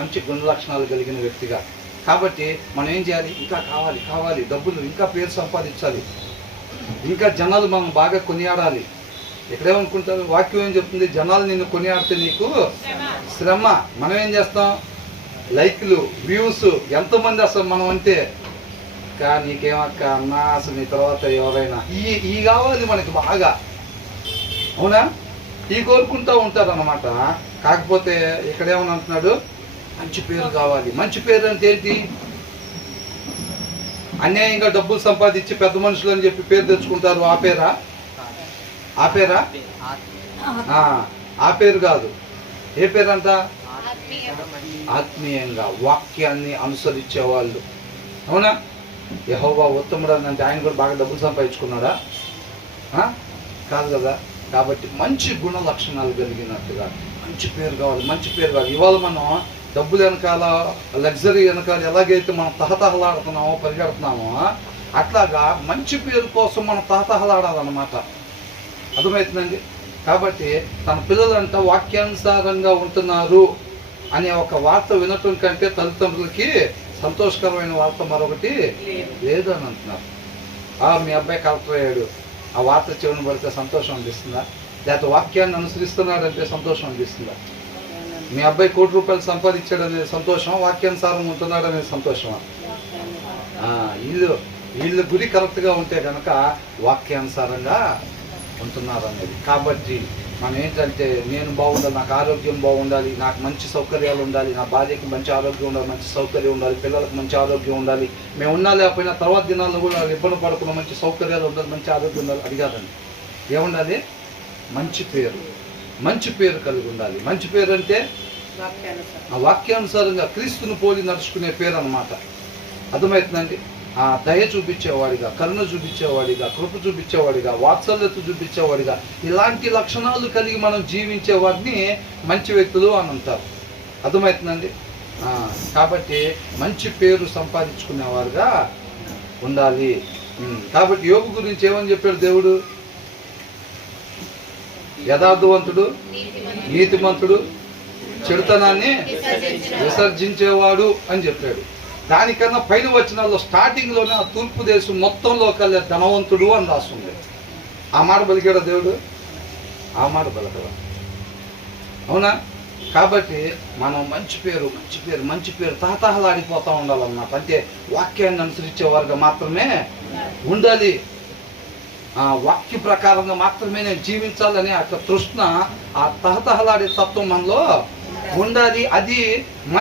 మంచి గుణ లక్షణాలు కలిగిన వ్యక్తిగా. కాబట్టి మనం ఏం చేయాలి? ఇంకా కావాలి డబ్బులు, ఇంకా పేరు సంపాదించాలి, ఇంకా జనాలు మనం బాగా కొనియాడాలి. ఇక్కడేమనుకుంటారు? వాక్యం ఏం చెప్తుంది? జనాలు నిన్ను కొనియాడితే నీకు శ్రమ. మనం ఏం చేస్తాం? లైక్లు, వ్యూస్, ఎంతమంది అసలు మనం అంటే నీకేమక్క అన్నా అసలు నీ తర్వాత ఎవరైనా ఈ కావాలి మనకి బాగా, అవునా? ఈ కోరుకుంటూ ఉంటారు అన్నమాట. కాకపోతే ఇక్కడేమని అంటున్నాడు? మంచి పేరు కావాలి. మంచి పేరు అంటే ఏంటి? అన్యాయంగా డబ్బులు సంపాదించి పెద్ద మనుషులు అని చెప్పి పేరు తెచ్చుకుంటారు. ఆ పేరా? ఆ పేరు కాదు. ఏ పేరు అంట? ఆత్మీయంగా వాక్యాన్ని అనుసరించే వాళ్ళు, అవునా? యెహోవా ఉత్తముడు అంటే ఆయన కూడా బాగా డబ్బులు సంపాదించుకున్నాడా? కాదు కదా. కాబట్టి మంచి గుణ లక్షణాలు కలిగినట్టుగా మంచి పేరు కావాలి. మంచి పేరు కావాలి. ఇవాళ మనం డబ్బులు వెనకాల, లగ్జరీ వెనకాల ఎలాగైతే మనం తహతహలాడుతున్నామో, పరిగెడుతున్నామో, అట్లాగా మంచి పేరు కోసం మనం తహతహలాడాలన్నమాట. అర్థమవుతుందండి? కాబట్టి తన పిల్లలంతా వాక్యానుసారంగా ఉంటున్నారు అనే ఒక వార్త వినటం కంటే తల్లిదండ్రులకి సంతోషకరమైన వార్త మరొకటి లేదు అని అంటున్నారు. మీ అబ్బాయి కలెక్టర్ అయ్యాడు, ఆ వార్త చెవిని పడితే సంతోషం అనిపిస్తుందా? లేకపోతే వాక్యాన్ని అనుసరిస్తున్నాడంటే సంతోషం అనిపిస్తుందా? మీ అబ్బాయి ₹1,00,00,000 సంపాదించాడు అనేది సంతోషం, వాక్యానుసారం ఉంటున్నాడు అనేది సంతోషమా? వీళ్ళు గురి కరెక్ట్గా ఉంటే కనుక వాక్యానుసారంగా ఉంటున్నారు అనేది. కాబట్టి మనం ఏంటంటే, నేను బాగుండాలి, నాకు ఆరోగ్యం బాగుండాలి, నాకు మంచి సౌకర్యాలు ఉండాలి, నా భార్యకి మంచి ఆరోగ్యం ఉండాలి, మంచి సౌకర్యం ఉండాలి, పిల్లలకు మంచి ఆరోగ్యం ఉండాలి, మేము ఉన్నా లేకపోయినా తర్వాత దినాల్లో కూడా ఇబ్బంది పడకుండా మంచి సౌకర్యాలు ఉండాలి, మంచి ఆరోగ్యం ఉండాలి. అది కాదండి. ఏముండాలి? మంచి పేరు కలిగి ఉండాలి. మంచి పేరు అంటే వాక్యానుసారంగా క్రీస్తుని పోలి నడుచుకునే పేరు అన్నమాట. అర్థమవుతుందండి? దయ చూపించేవాడిగా, కరుణ చూపించేవాడిగా, కృప చూపించేవాడిగా, వాత్సల్యత చూపించేవాడిగా, ఇలాంటి లక్షణాలు కలిగి మనం జీవించే వారిని మంచి వ్యక్తులు అని అంటారు. అర్థమవుతుందండి? కాబట్టి మంచి పేరు సంపాదించుకునేవారుగా ఉండాలి. కాబట్టి యోబు గురించి ఏమని చెప్పాడు దేవుడు? యథార్థవంతుడు, నీతిమంతుడు, చెడుతనాన్ని విసర్జించేవాడు అని చెప్పాడు. దానికన్నా పైన వచనాల్లో స్టార్టింగ్లోనే ఆ తూర్పు దేశం మొత్తంలో కల్లా ధనవంతుడు అని రాస్తుంది. ఆ మాట పలికాడా దేవుడు? ఆ మాట పలకడా? అవునా? కాబట్టి మనం మంచి పేరు తాతహలాడిపోతూ ఉండాలన్నమాట. అంటే వాక్యాన్ని అనుసరించే వారుగా మాత్రమే ఉండాలి. వాక్య ప్రకారంగా మాత్రమే నేను జీవించాలని అట్లా తృష్ణ, ఆ తహతహలాడే తత్వం మనలో ఉండాలి. అది